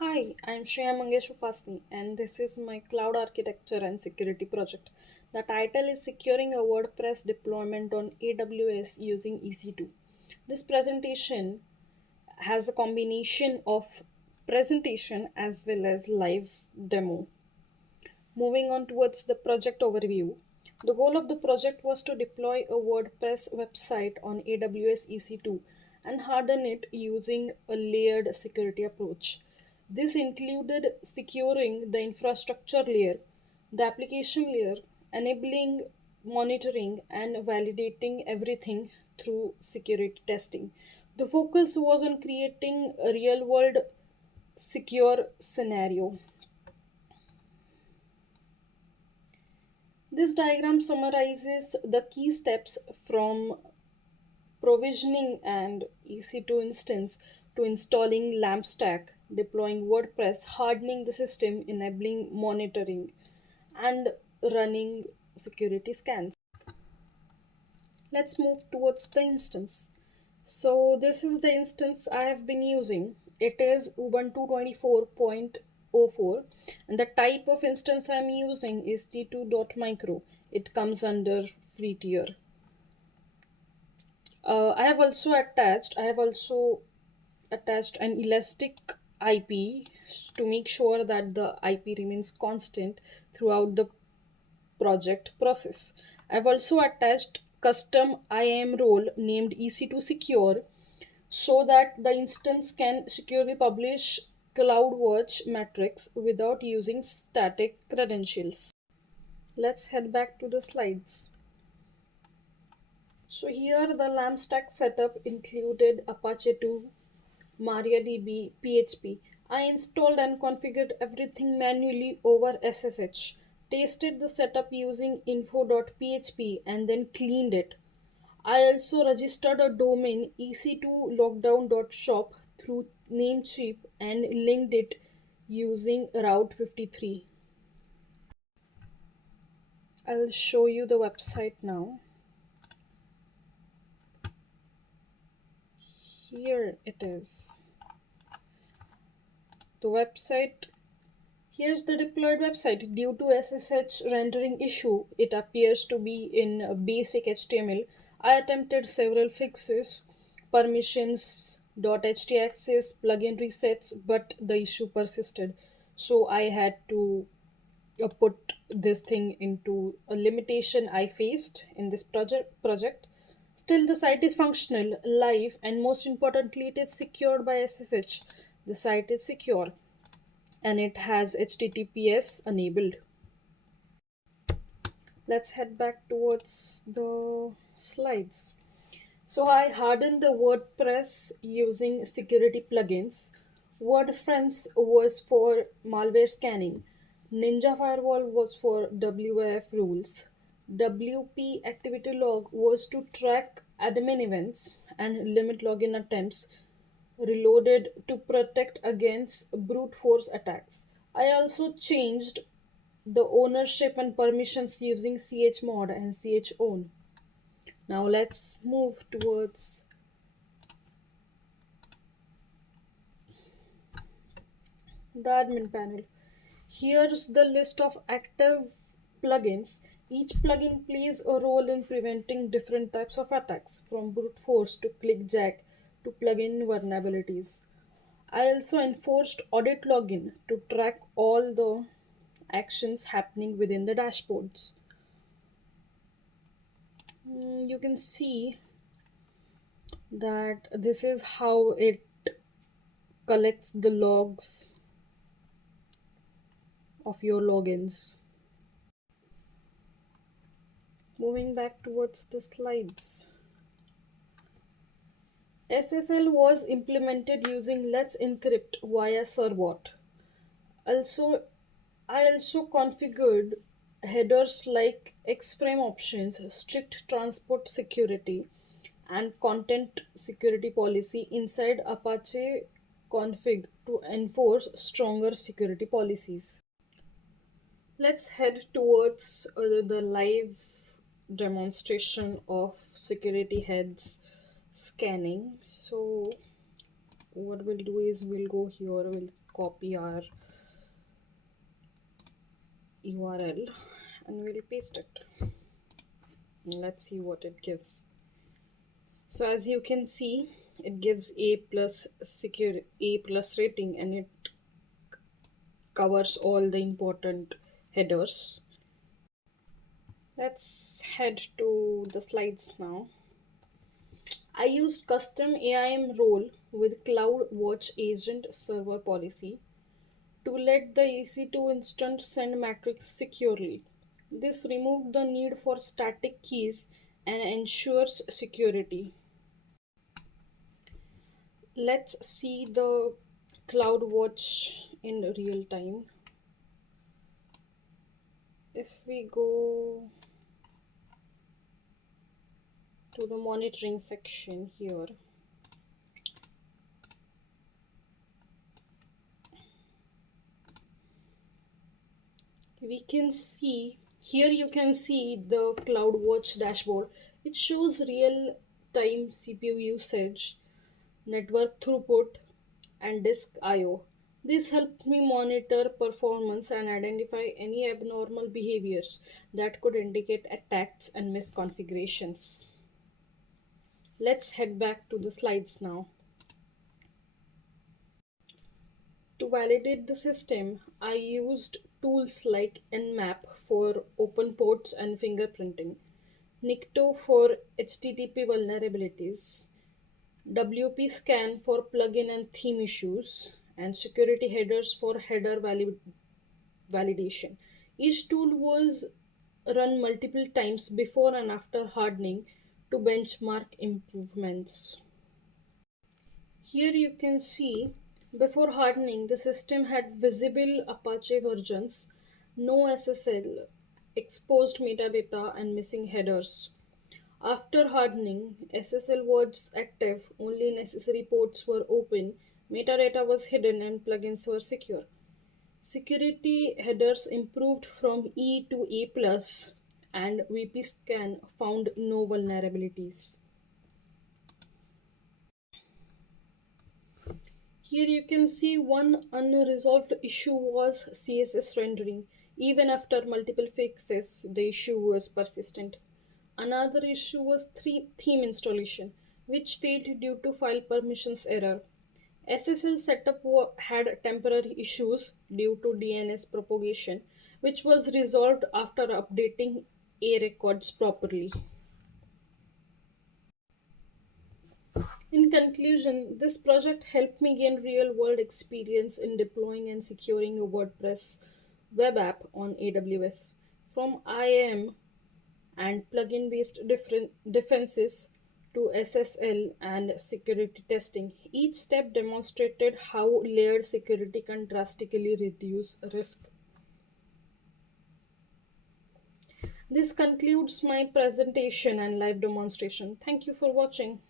Hi, I'm Shreya Mangesh Upasni, and this is my cloud architecture and security project. The title is Securing a WordPress Deployment on AWS using EC2. This presentation has a combination of presentation as well as live demo. Moving on towards the project overview. The goal of the project was to deploy a WordPress website on AWS EC2 and harden it using a layered security approach. This included securing the infrastructure layer, the application layer, enabling monitoring, and validating everything through security testing. The focus was on creating a real world secure scenario. This diagram summarizes the key steps from provisioning and EC2 instance to installing LAMP stack, deploying WordPress, hardening the system, enabling monitoring, and running security scans. Let's move towards the instance. So this is the instance I have been using. It is Ubuntu 24.04 and the type of instance I'm using is t2.micro. It comes under free tier. I have also attached an elastic IP to make sure that the IP remains constant throughout the project process. I've also attached custom IAM role named EC2 Secure so that the instance can securely publish CloudWatch metrics without using static credentials. Let's head back to the slides. So here the LAMP stack setup included Apache 2, MariaDB, PHP. I installed and configured everything manually over SSH, tested the setup using info.php and then cleaned it. I also registered a domain ec2lockdown.shop through Namecheap and linked it using Route 53. I'll show you the website now. Here it is. The website. Here's the deployed website. Due to SSH rendering issue, it appears to be in basic HTML. I attempted several fixes, permissions, .htaccess, plugin resets, but the issue persisted. So I had to put this thing into a limitation I faced in this project. Still, the site is functional, live, and most importantly, it is secured by SSH. The site is secure and it has HTTPS enabled. Let's head back towards the slides. So I hardened the WordPress using security plugins. WordFence was for malware scanning. Ninja Firewall was for WAF rules. WP activity log was to track admin events and limit login attempts. Reloaded to protect against brute force attacks. I also changed the ownership and permissions using chmod and chown. Now let's move towards the admin panel. Here's the list of active plugins. Each plugin plays a role in preventing different types of attacks, from brute force to clickjack to plugin vulnerabilities. I also enforced audit login to track all the actions happening within the dashboards. You can see that this is how it collects the logs of your logins. Moving back towards the slides. SSL was implemented using Let's Encrypt via Servbot. Also, I also configured headers like X-frame options, strict transport security, and content security policy inside Apache config to enforce stronger security policies. Let's head towards the live demonstration of security heads scanning. So what we'll do is we'll go here, we'll copy our URL and we'll paste it. And let's see what it gives. So as you can see, it gives A plus rating, and it covers all the important headers. Let's head to the slides now. I used custom AIM role with CloudWatch agent server policy to let the EC2 instance send matrix securely. This removed the need for static keys and ensures security. Let's see the CloudWatch in real time. If we go to the monitoring section here, we can see here, you can see the CloudWatch dashboard. It shows real time CPU usage, network throughput, and disk IO. This helped me monitor performance and identify any abnormal behaviors that could indicate attacks and misconfigurations. Let's head back to the slides now. To validate the system, I used tools like Nmap for open ports and fingerprinting, Nikto for HTTP vulnerabilities, WP Scan for plugin and theme issues, and security headers for validation. Each tool was run multiple times before and after hardening to benchmark improvements. Here you can see before hardening the system had visible Apache versions, no SSL, exposed metadata, and missing headers. After hardening, SSL was active, only necessary ports were open, metadata was hidden, and plugins were secure. Security headers improved from E to A+, and VP Scan found no vulnerabilities. Here you can see one unresolved issue was CSS rendering. Even after multiple fixes, the issue was persistent. Another issue was theme installation, which failed due to file permissions error. SSL setup had temporary issues due to DNS propagation, which was resolved after updating A records properly. In conclusion, this project helped me gain real world experience in deploying and securing a WordPress web app on AWS. From IAM and plugin based defenses to SSL and security testing, each step demonstrated how layered security can drastically reduce risk. This concludes my presentation and live demonstration. Thank you for watching.